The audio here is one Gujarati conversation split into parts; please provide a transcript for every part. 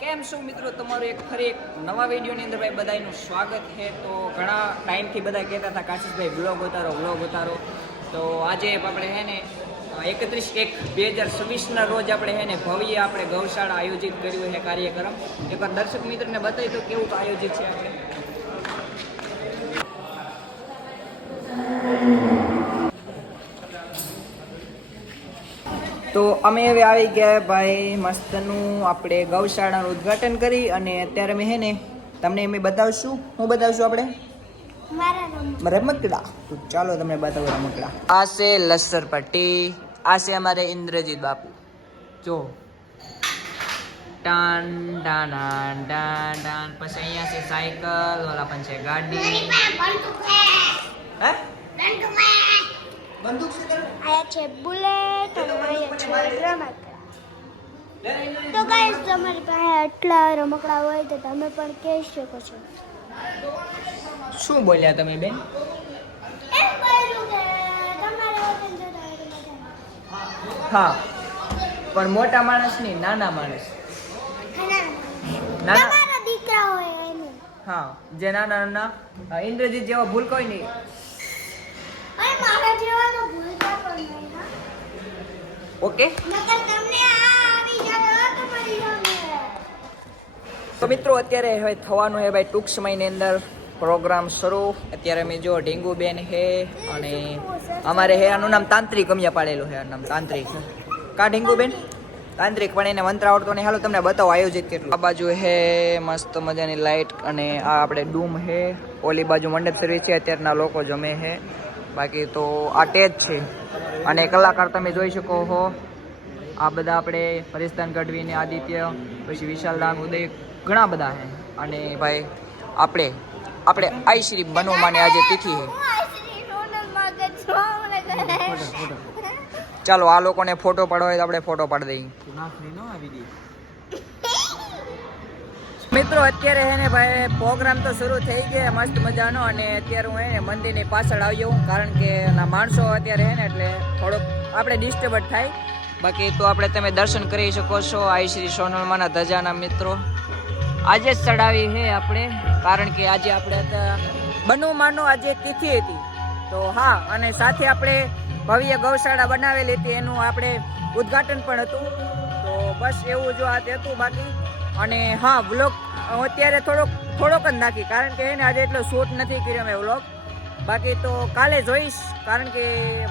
કેમ છો મિત્રો, તમારું ફરી એક નવા વિડીયોની અંદર ભાઈ બધાનું સ્વાગત છે। તો ઘણા ટાઈમથી બધા કહેતા હતા કાશીશભાઈ વ્લોગ ઉતારો। તો આજે આપણે હે ને 31/1/2026ના રોજ આપણે હે ને ભવ્ય આપણે ગૌશાળા આયોજિત કર્યું છે કાર્યક્રમ। એકવાર દર્શક મિત્રને બતાવી તો કેવું આયોજિત છે આપણે। તો અમે હવે આવી ગયા ભાઈ મસ્તનું આપણે ગૌશાળાનું ઉદ્ઘાટન કરી અને અત્યારે અમે હે ને તમને અમે બતાવશું। હું બતાવશું આપણે રમકડા। તો ચાલો તમને બતાવો રમકડા। આ છે લસર પટ્ટી, આ છે અમારે ઇન્દ્રજીત બાપુ, જો ટાન ટાન ટાન ટાન। પછી અહીંયા છે સાયકલ, ઓલા પણ છે ગાડી। હે બંદૂક છે, આ છે બુલેટ અને આ છે રમકડા। તો ગાઈસ તમારી પાસે આટલા રમકડા હોય તો તમે પણ કહી શકો છો। શું બોલ્યા તમે બેન? એમ બોલ્યું કે તમારે વતન જતા હોય તો મજા હા, પણ મોટા માણસ નહીં, નાના માણસ, નાના તમારા દીકરા હોય એને। હા, જે નાના નાના ઇન્દ્રજીત જેવા ભૂલ કોઈ નહીં। અરે મારા જેવા તો ભૂલતા પણ નહીં હા। ઓકે, નકર તમને આ આવી જાય તમારી સામે। તો મિત્રો અત્યારે હવે થવાનું છે ભાઈ ટૂંક સમયની અંદર પ્રોગ્રામ શરૂ। અત્યારે મેં જો ઢીંગુબેન છે અને અમારે હે આનું નામ તાંત્રિક અમિયા પાડેલું છે, આનું નામ તાંત્રિક। કા ઢીંગુબેન? તાંત્રિક, પણ એને મંત્ર આવડતો નહીં। હાલો તમને બતાવો આયોજિત કેટલું। આ બાજુ હે મસ્ત મજાની લાઇટ અને આ આપણે ડૂમ છે, ઓલી બાજુ મંડપ સર્વિસ છે, અત્યારના લોકો જમે છે। બાકી તો આ ટેજ છે અને કલાકાર તમે જોઈ શકો છો, આ બધા આપણે પરેશદાન ગઢવી ને આદિત્ય, પછી વિશાલદાન, ઉદય, ઘણા બધા છે। અને ભાઈ આપણે આઈ શ્રી બનોમાની આજે તિથિ છે। ચાલો આ લોકોને ફોટો પાડવો હોય તો આપણે ફોટો પાડી દઈએ। મિત્રો અત્યારે હે ને ભાઈ પ્રોગ્રામ તો શરૂ થઈ ગયો મસ્ત મજાનો, અને અત્યારે હું હે ને મંદિરની પાછળ આવ્યો કારણ કે ના માણસો અત્યારે હે ને એટલે થોડોક આપણે ડિસ્ટર્બ થાય। બાકી તો આપણે તમે દર્શન કરી શકો છો આઈ શ્રી સોનલમાના ધજાના મિત્રો। આજે જ ચડાવી છે આપણે કારણ કે આજે આપણે બનુમાનો આજે તિથિ હતી। તો હા, અને સાથે આપણે ભવ્ય ગૌશાળા બનાવેલી હતી, એનું આપણે ઉદ્ઘાટન પણ હતું। તો બસ એવું જો આ હતું બાકી। અને હા, વ્લોગ અત્યારે થોડોક જ નાખી કારણ કે એને આજે એટલો શૂટ નથી કર્યો મેં વ્લોગ। બાકી તો કાલે જોઈશ કારણ કે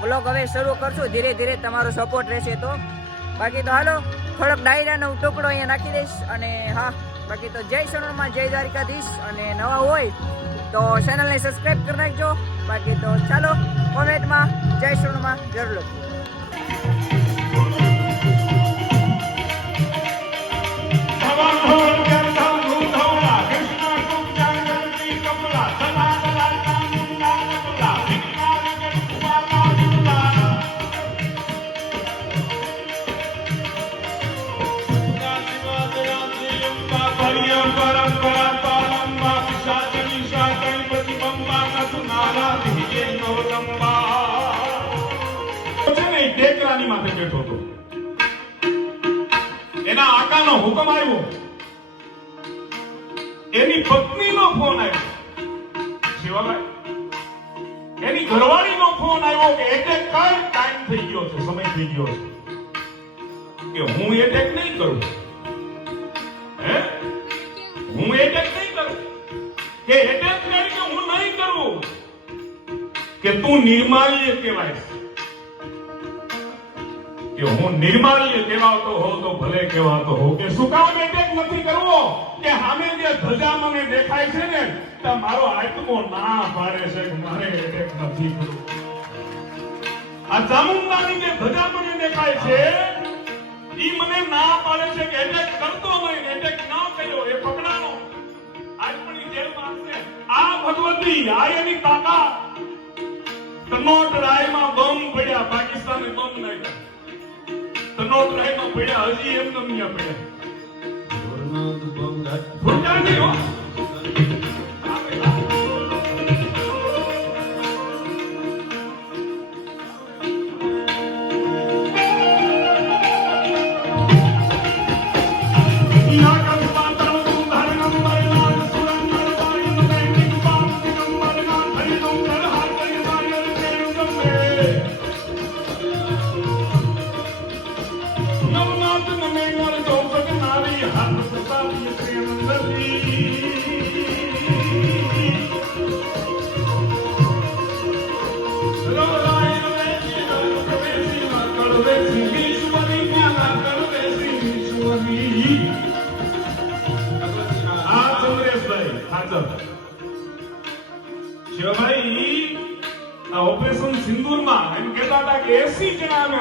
વ્લોગ હવે શરૂ કરશું, ધીરે ધીરે તમારો સપોર્ટ રહેશે તો। બાકી તો હાલો થોડોક ડાયરાનો ટુકડો અહીંયા નાખી દઈશ। અને હા, બાકી તો જય સોનલમાં, જય દ્વારિકાધીશ। અને નવા હોય તો ચેનલને સબસ્ક્રાઈબ કરી નાખજો। બાકી તો ચાલો કોમેન્ટમાં જય સોનલમાં જરૂર લખજો। એના આકાનો હુકમ આવ્યો, એની પત્નીનો ફોન આવ્યો, શિવાભાઈ એની ઘરવાળીનો ફોન આવ્યો કે એટેક કર, ટાઈમ થઈ ગયો છે, સમય થઈ ગયો છે, કે હું એટેક નહીં કરું। હે હું એટેક નહીં કરું, કે એટેક કરી કે હું નહીં કરું, કે તું નિર્માલ્ય કહેવાય, કે હું નિર્માલ્ય કહેવાતો હો તો ભલે કહેવાતો હો, કે શું કામ એટેક નથી કરવો, કે સામે જે ધજા મને દેખાય છે ને તો મારો આત્મો ના પાડે છે કે મારે એટેક નથી કરવો। આ ચામુંડાની જે ધજા મને દેખાય છે ઈ મને ના પાડે છે કે એટેક કરતો નહીં, એટેક ના કર્યો એ પકડાનો આજ પણ ઈ જેલમાં છે। આ ભગવતી આ એની તાકાત। કનોટ રાયમાં બોમ્બ પડ્યા, પાકિસ્તાને બોમ્બ નાખ્યા, કનોટ રાયમાં પડ્યા, હજી એમ નમ્યા પડ્યા, ફૂટ્યા નહીં હો। ના હાજર. શિવભાઈ આ ઓપરેશન સિંદૂરમાં એમ કહેતા હતા કે 80 જણા અમે